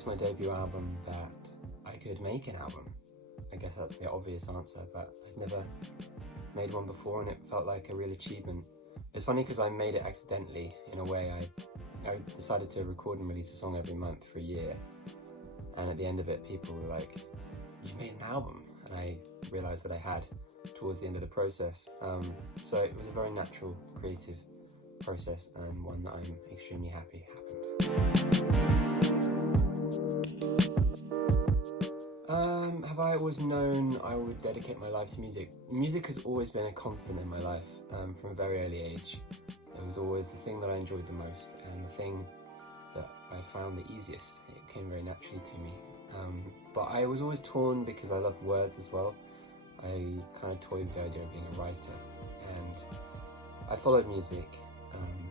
released my debut album that I could make an album. I guess that's the obvious answer, but I'd never made one before and it felt like a real achievement. It's funny because I made it accidentally in a way. I decided to record and release a song every month for a year, and at the end of it people were like, "You've made an album," and I realised that I had towards the end of the process. So it was a very natural, creative process and one that I'm extremely happy happened. Have I always known I would dedicate my life to music? Music has always been a constant in my life from a very early age. It was always the thing that I enjoyed the most and the thing that I found the easiest. It came very naturally to me. But I was always torn because I loved words as well. I kind of toyed with the idea of being a writer, and I followed music,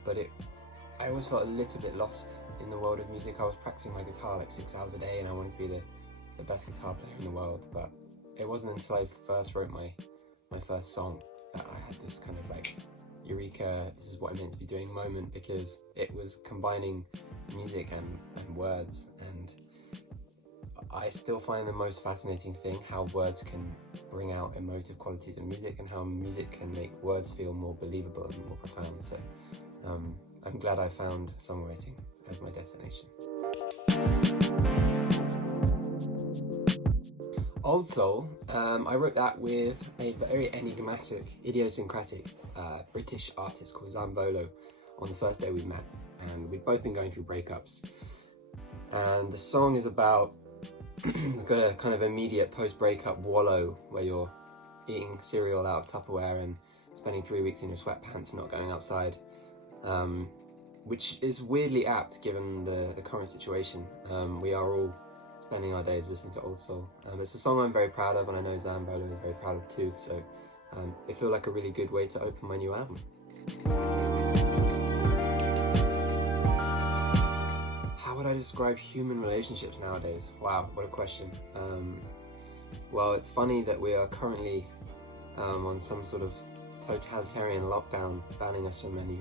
but I always felt a little bit lost in the world of music. I was practicing my guitar like 6 hours a day and I wanted to be the best guitar player in the world, but it wasn't until I first wrote my first song that I had this kind of like eureka, this is what I'm meant to be doing moment, because it was combining music and words, and I still find the most fascinating thing how words can bring out emotive qualities in music and how music can make words feel more believable and more profound. So I'm glad I found songwriting as my destination. Old Soul, I wrote that with a very enigmatic, idiosyncratic British artist called Zambolo on the first day we met, and we'd both been going through breakups. And the song is about the kind of immediate post-breakup wallow where you're eating cereal out of Tupperware and spending 3 weeks in your sweatpants and not going outside, which is weirdly apt given the current situation. We are all spending our days listening to Old Soul. It's a song I'm very proud of, and I know Zambolo is very proud of too, so it felt like a really good way to open my new album. How would I describe human relationships nowadays? Wow, what a question. Well, it's funny that we are currently on some sort of totalitarian lockdown banning us from any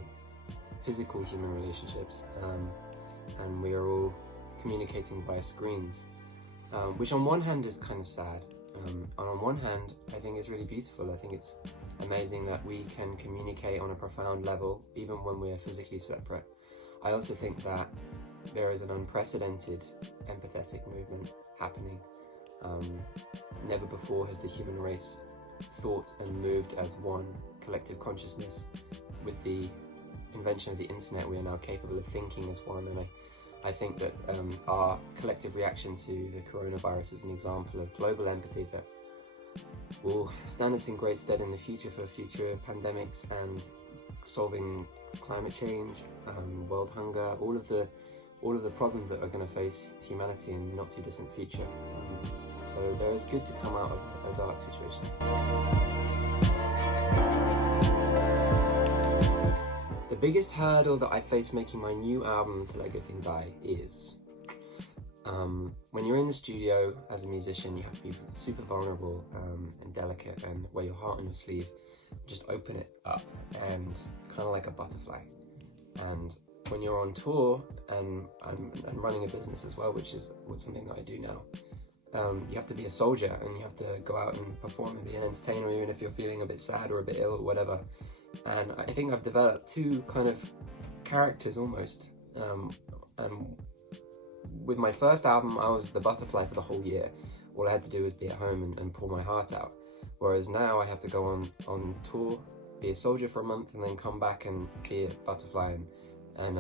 physical human relationships, and we are all communicating via screens, which on one hand is kind of sad, and on one hand I think it's really beautiful. I think it's amazing that we can communicate on a profound level even when we're physically separate. I also think that there is an unprecedented empathetic movement happening. Never before has the human race thought and moved as one collective consciousness. With the invention of the internet, we are now capable of thinking as one, and I think that our collective reaction to the coronavirus is an example of global empathy that will stand us in great stead in the future for future pandemics and solving climate change, world hunger, all of the problems that are going to face humanity in the not too distant future. So there is good to come out of a dark situation. The biggest hurdle that I face making my new album To Let Good Thing Die is when you're in the studio as a musician, you have to be super vulnerable and delicate and wear your heart on your sleeve. Just open it up and kind of like a butterfly. And when you're on tour, and I'm running a business as well, which is something that I do now, you have to be a soldier and you have to go out and perform and be an entertainer even if you're feeling a bit sad or a bit ill or whatever. And I think I've developed two kind of characters almost. And with my first album, I was the butterfly for the whole year. All I had to do was be at home and pour my heart out. Whereas now I have to go on tour, be a soldier for a month, and then come back and be a butterfly and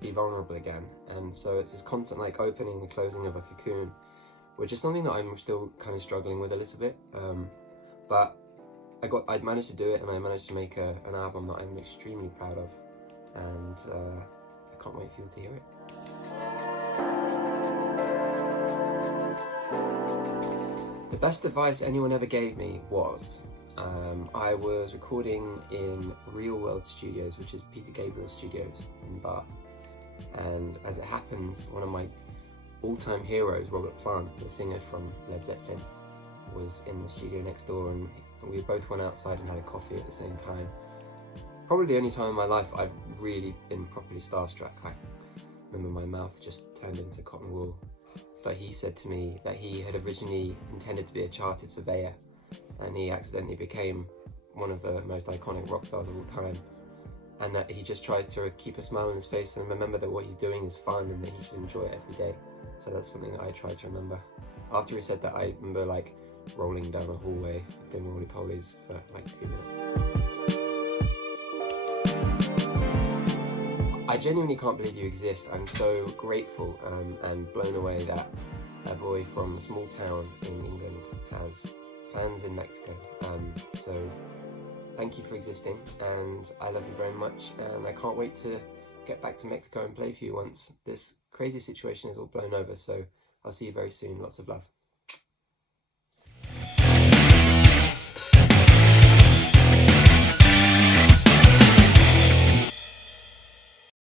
be vulnerable again. And so it's this constant like opening and closing of a cocoon, which is something that I'm still kind of struggling with a little bit. But I managed to do it, and I managed to make an album that I'm extremely proud of, and I can't wait for you to hear it. The best advice anyone ever gave me was, I was recording in Real World Studios, which is Peter Gabriel Studios in Bath, and as it happens, one of my all-time heroes, Robert Plant, the singer from Led Zeppelin, was in the studio next door, and we both went outside and had a coffee at the same time. Probably the only time in my life I've really been properly starstruck. I remember my mouth just turned into cotton wool. but he said to me that he had originally intended to be a chartered surveyor, and he accidentally became one of the most iconic rock stars of all time, and that he just tries to keep a smile on his face and remember that what he's doing is fun and that he should enjoy it every day. So that's something that I try to remember. After he said that, I remember like rolling down a hallway doing roly-polies for like 2 minutes. I genuinely can't believe you exist. I'm so grateful and blown away that a boy from a small town in England has fans in Mexico. So thank you for existing, and I love you very much, and I can't wait to get back to Mexico and play for you once this crazy situation is all blown over. So I'll see you very soon. Lots of love.